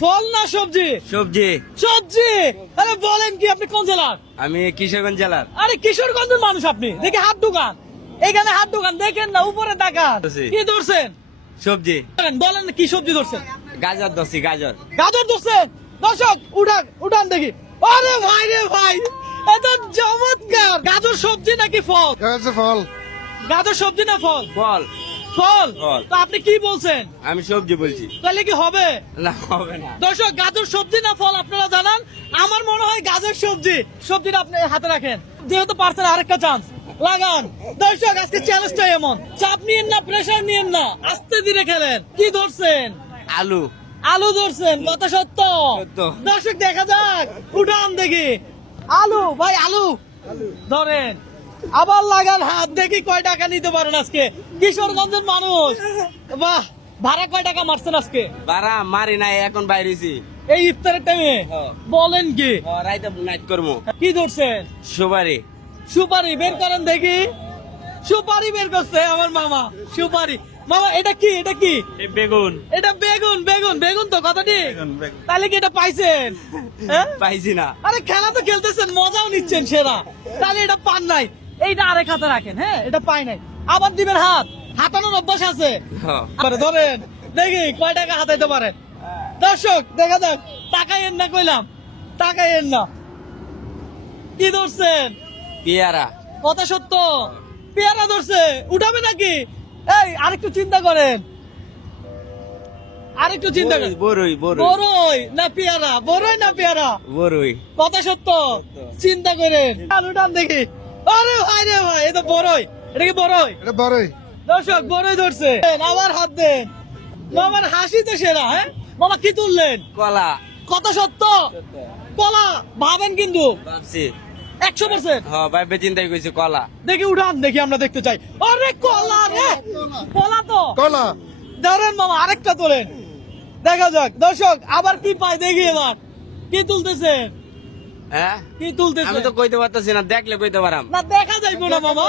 ফল না সবজি? সবজি। সবজি। আরে বলেন কি, আপনি কোন জেলার? আমি কিশোরগঞ্জ জেলার। আরে কিশোরগঞ্জের মানুষ আপনি, দেখি হাত দোকান, এখানে হাত দোকান দেখেন না, উপরে তাকান। কি ধরছেন? সবজি। বলেন কি সবজি ধরছেন? গাজর ধরছি, গাজর। গাজর ধরছেন? দর্শক উঠান উঠান দেখি। আরে ভাই রে ভাই, এত চমৎকার। গাজর সবজি নাকি ফল? ফল। গাজর সবজি না ফল? ফল। ফল। ফল। তো আপনি কি বলছেন? আমি সবজি বলছি। তাহলে কি হবে? না, হবে না। দর্শক গাজর সবজি না ফল আপনারা জানান। আমার মনে হয় গাজর সবজি। সবজিটা আপনি হাতে রাখেন, যেহেতু পারছেন আরেকটা চান্স লাগান। দর্শক আজকে চ্যালেঞ্জটা এমন, চাপ নিয়েন না, প্রেসার নিয়েন না, আস্তে ধীরে খেলেন। কি ধরছেন? আলু। আলু ধরছেন? কথা সত্য? সত্য। দর্শক দেখা যাক, উঠান দেখি। আলু ভাই, আলু ধরেন, আবার লাগান হাত, দেখি কয় টাকা নিতে পারেন আজকে। কিশোরগঞ্জের মানুষ, বাহ। ভাড়া কয় টাকা মারছেন আজকে? বারা মারি নাই, এখন বাইরেছি। এই ইফতারের টাইমে? হ্যাঁ। বলেন কি? রাইতে নাইট করবো। কি ধরছেন? সুপারি। সুপারি বের করেন দেখি। সুপারি বের করছে আমার মামা। সুপারি। মামা এটা কি? এটা কি? বেগুন। এটা বেগুন। বেগুন বেগুন তো কথাটি। তাহলে কি এটা পাইছেন? হ্যাঁ? পাইছি না। আরে খেলা তো খেলতেছেন, মজাও নিচ্ছেন সেরা, তাহলে এটা পান নাই। এইটা আরেক হাতে রাখেন। হ্যাঁ, এটা পাই নাই, আবার দিবেন হাত। হাতানোর অভ্যাস আছে? হ্যাঁ। আরে ধরেন দেখি কয় টাকা হাতাইতে পারেন। দর্শক দেখা যাক, তাকাইয়েন না কইলাম, তাকাইয়েন না। কি ধরছেন? পেয়ারা। কথা সত্য? পেয়ারা ধরছে, উঠাবে নাকি? এই আরেকটু চিন্তা করেন, আরেকটু চিন্তা করেন। বড়ই, বড়ই। বড়ই না পেয়ারা? বড়ই না পেয়ারা? বড়ই। কথা সত্য? চিন্তা করেন, উঠান দেখি। আরে ভাই রে ভাই, এটা বড়ই। এটা কি বড়ই? এটা বড়ই। দর্শক বড়ই ধরছে। আবার হাত দেন। মামার হাসি তো সেরা। হ্যাঁ মামা, কি তুললেন? কলা। কথা সত্য? কলা ভাবেন কিন্তু ভাবছি। 100%। হ্যাঁ, ভাইবে চিন্তাই কইছি কলা। দেখি উঠান দেখি, আমরা দেখতে চাই। আরে কলা রে, কলা তো। কলা। ধরেন মামা, আরেকটা তোলেন, দেখা যাক। দর্শক আবার কি পাই দেখি এবার। কি তুলতেছেন? হ্যাঁ, কি আমি তুলতেছেন? তো কইতে পারতাছি না, দেখলে কইতে পারাম। না দেখা যাইবো না মামা,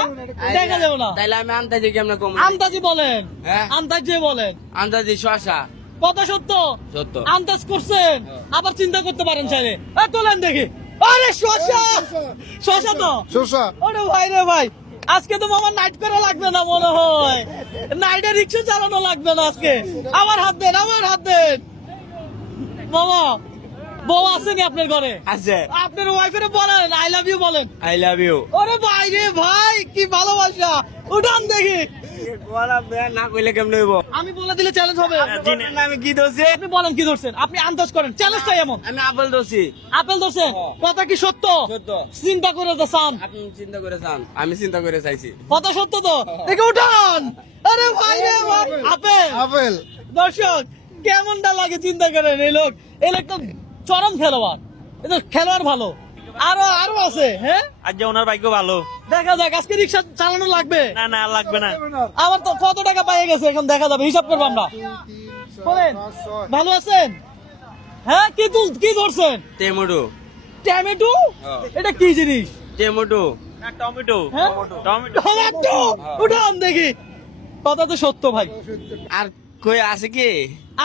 দেখা যাবো না। তাইলে আমি আন্দাজে কেমনে কম? আন্দাজি বলেন। হ্যাঁ? আন্দাজে বলেন। আন্দাজে শশা। কথা সত্য? সত্য। আন্দাজ করছেন, আবার চিন্তা করতে পারেন চাইলে। তোলেন দেখি। আরে শশা, শশা তো। শসা। ওরে ভাই রে ভাই, আজকে তো মামা নাইট করা লাগবে না মনে হয়। নাইটে রিক্সা চালানো লাগবে না আজকে। আমার হাত দেন, আমার হাত দেন। মামা বউ আসেনি আপনার ঘরে? আছে। আপনার ওয়াইফের বলেন আই লাভ ইউ বলেন। I love you. ওরে ভাই রে ভাই, কি ভালোবাসা। উঠান দেখি। কলা বেয়া না কইলে কেমনে হইব? আমি বলে দিলে চ্যালেঞ্জ হবে। আমি কি দোষী? আপনি বলেন কি ধরছেন, আপনি আন্দাজ করেন, চ্যালেঞ্জটাই এমন। আমি আপেল দোষী। আপেল ধরছেন? কথা কি সত্য? সত্য। চিন্তা করে দেখান। আপনি চিন্তা করে চান, আমি চিন্তা করে চাইছি। কথা সত্য তো? দেখে উঠান। আরে ভাই রে ভাই, আপেল। আপেল। দর্শক কেমনটা লাগে চিন্তা করেন। এই লোক তো চরম খেলোয়াড়, এ তো খেলোয়াড় ভালো। আরো আরো আছে। হ্যাঁ, আজ ওনার ভাগ্য ভালো। দেখা যাক, আজকে রিক্সা চালানো লাগবে। না না, লাগবে না। আমার তো কত টাকা পেয়ে গেছে, এখন দেখা যাবে, হিসাব করবো আমরা। বলেন, ভালো আছেন? হ্যাঁ, কি ধরছেন? টমেটো। টমেটো? হ্যাঁ। এটা কি জিনিস? টমেটো। না, টমেটো। হ্যাঁ? টমেটো। টমেটো। উঠান দেখি। কথা তো সত্য ভাই। আর কই আছে কি?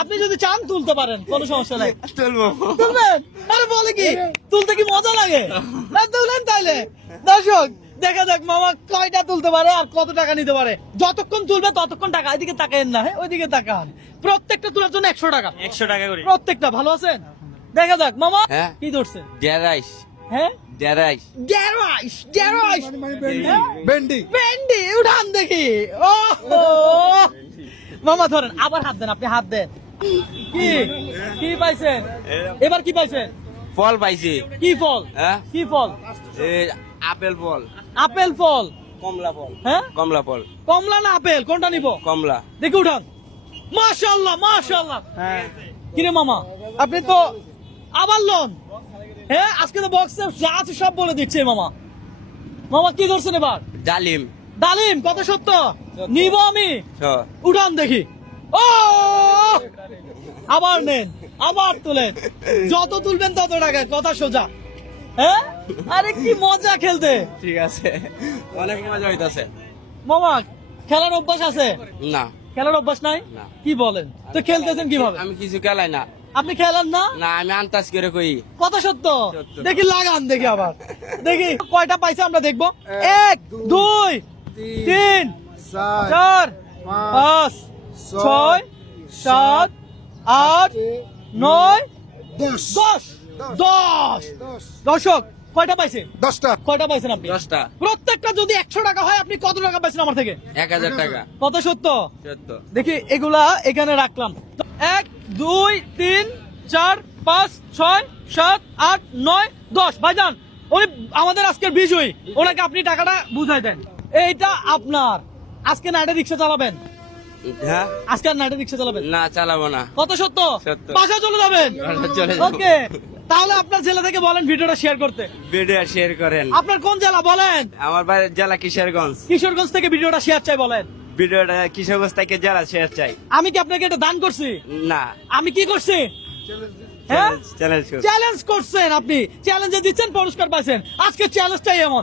আপনি যদি চান তুলতে পারেন, কোনো সমস্যা নাই। তুলবো। তুলবেন? আরে বলে কি, তুলতে কি মজা লাগে? তুলেন তাইলে। দর্শক দেখা যাক মামা কয়টা তুলতে পারে আর কত টাকা নিতে পারে। যতক্ষণ তুলবে ততক্ষণ টাকা। এদিকে তাকায়েন না, হ্যাঁ ওইদিকে তাকান। প্রত্যেকটা তোলার জন্য 100 টাকা। 100 টাকা করে। প্রত্যেকটা। ভালো আছেন? দেখা যাক মামা। হ্যাঁ। কি ধরছেন? ডেরাইস। হ্যাঁ, ডেরাইস। ডেরাইস। ডেরাইস। ভেন্ডি। ভেন্ডি। উঠান দেখি। ও মামা ধরেন, আবার হাত দেন, আপনি হাত দেন। কি কি পাইছেন এবার? কি পাইছেন? ফল পাইছি। কি ফল? হ্যাঁ? কি ফল? এই আপেল ফল। আপেল ফল। কমলা ফল। হ্যাঁ, কমলা ফল। কমলা না আপেল, কোনটা নিব? কমলা। দেখি উঠান। মাশাআল্লাহ মাশাআল্লাহ। কিরে মামা, আপনি তো আবার লোন। হ্যাঁ, আজকে তো বক্সে যা আছে সব বলে দিচ্ছে মামা। মামা কি ধরছেন এবার? ডালিম। ডালিম। কত সত্য? নিব আমি। হ্যাঁ। উঠান দেখি। ও আবার নেন, আবার তুলেন। যত তুলবেন তত টাকা, কথা সোজা। হ্যাঁ, আরে কি মজা খেলতে। ঠিক আছে, অনেক মজা হইতাছে। মামা খেলার অভ্যাস আছে? না। খেলার অভ্যাস নাই? না। কি বলেন? তো খেলতেছেন কিভাবে? আমি কিছু খেলাই না, আপনি খেলেন না? না আমি আন্তাজ করে কই। কত সত্য? সত্য। দেখি লাগান, দেখি আবার দেখি কয়টা পাইছে আমরা দেখবো। 1 2 3 4 5 6 7 8 9 10 10 দর্শক কয়টা পাইছে? 10টা। কয়টা পাইছেন আপনি? 10টা। প্রত্যেকটা যদি 100 টাকা হয় আপনি কত টাকা পাইছেন আমার থেকে? 1000 টাকা। কত সত্য? সত্য। দেখি এগুলা এখানে রাখলাম। 1 2 3 4 5 6 7 8 9 10। ভাইজান উনি আমাদের আজকের বিজয়ী, ওনাকে আপনি টাকাটা বুঝাই দেন। এইটা আপনার। আজকে নাইটে রিক্সা চালাবেন? হ্যাঁ? আজকে আর নাইটে রিক্সা চালাবেন? না চালাবো না। কত সত্য? সত্য। বাসায় চলে যাবেন? বাসায় চলে যাবো। ওকে, তাহলে আপনার জেলা থেকে বলেন ভিডিওটা শেয়ার করতে। ভিডিও শেয়ার করেন। আপনার কোন জেলা বলেন? আমার বাড়ির জেলা কিশোরগঞ্জ। কিশোরগঞ্জ থেকে ভিডিওটা শেয়ার চাই বলেন। ভিডিওটা কিশোরগঞ্জ থেকে জেলা শেয়ার চাই। আমি কি আপনাকে এটা দান করছি? না। আমি কি করছি? হ্যাঁ, চ্যালেঞ্জ চ্যালেঞ্জ করছেন আপনি, চ্যালেঞ্জে দিচ্ছেন পুরস্কার পাইছেন। আজকে চ্যালেঞ্জটাই এমন।